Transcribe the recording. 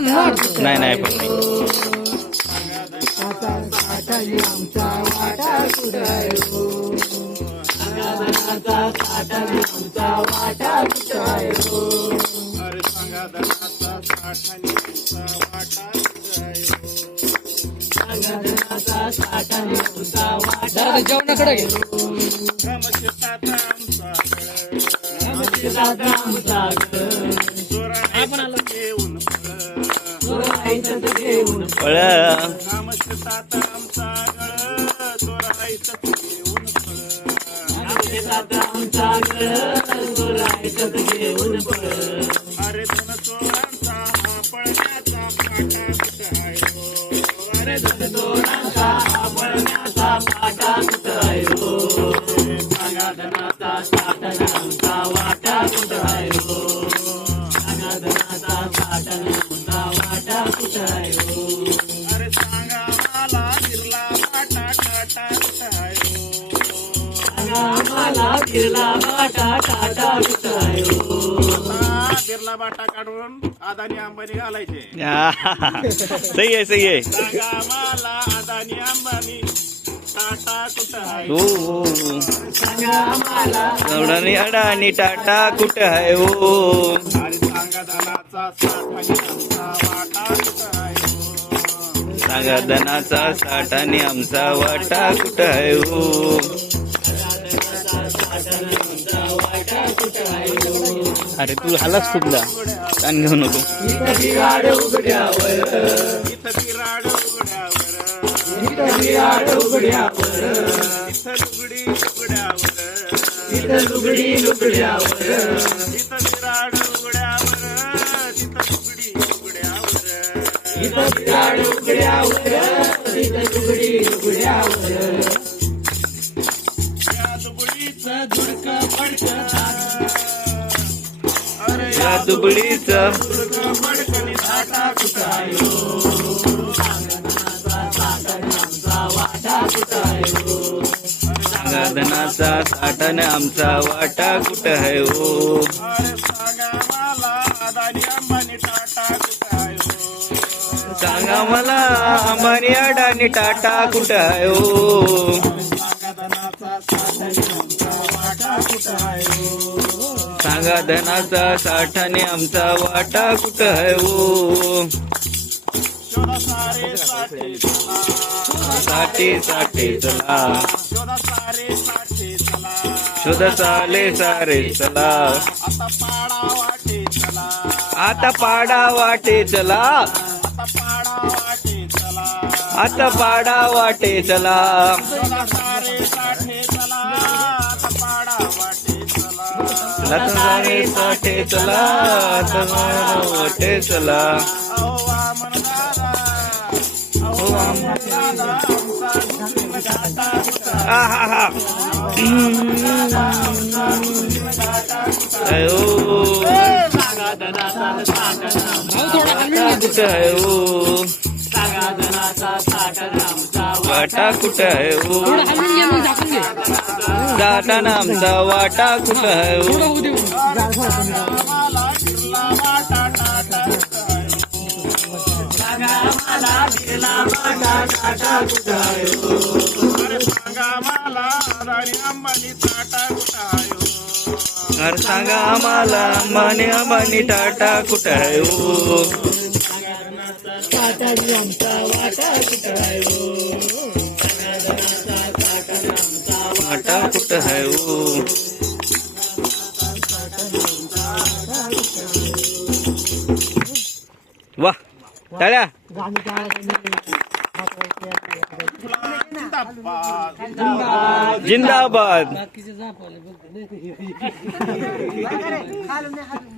नाही नाही पण नाही. जेवणाकडे सांगा धनाचा साठाने आमचा वाटा कुठं आहे आमचा गळ. फळ आमचा गळ. अरे धन चोरांचा हा पळण्याचा अरे धन चोरांचा हा पळण्याचा धनाचा वाटा कुठं वाटा हो? अरे सांगा मला बिर्ला वाटा टाटा कुठं आहे हो? सांगा मला बिर्ला वाटा टाटा बिर्ला बाटा काढून अदानी अंबानी घालायचे. सही आहे सही आहे. सांगा मला अदानी अंबानी टाटा कुठं आहे हो हो. सांगा मला अडाणी अडाणी टाटा कुठं आहे हो धनाचा आमचा वाटा? सांगा धनाचा साठ आणि आमचा वाटा कुठं आहे हो? अरे तू हालाच खूपदा कान घेऊ नको. इथं उघड्यावर इथं बिराड उघड्यावर तिथं आहे सांगा आमचा वाटा कुठं आहे हो सांगा मला अंबानी टाटा सांगा अडाणी टाटा कुठं आहे हो? सांगा धनाचा साठाने आमचा वाटा कुठं आहे हो? साठे साठी साठी चला. साठे चला शोध चाले सारे चला. आता पाडा वाटे चला. आता पाडा वाटे चला. आता पाडा वाटे चला चला सारे साठे चला. आता पाडा वाटे चला. लता सारे साठे चला आता वाटे चला अहो वामन दादा अहो वामन दादा आमचा आहा कुठं आहे हो वाटा कुठं आहे हो थोडं हलवून आमचा वाटा कुठं आहे हो मला सांगा मला अंबानी ताटा कुठं आहे? घर सांगा आम्हाला. अंबानी अंबानी टाटा कुठं आहे हो? वाटा कुठं आहे ओ वा टाळ्या. जिंदाबाद.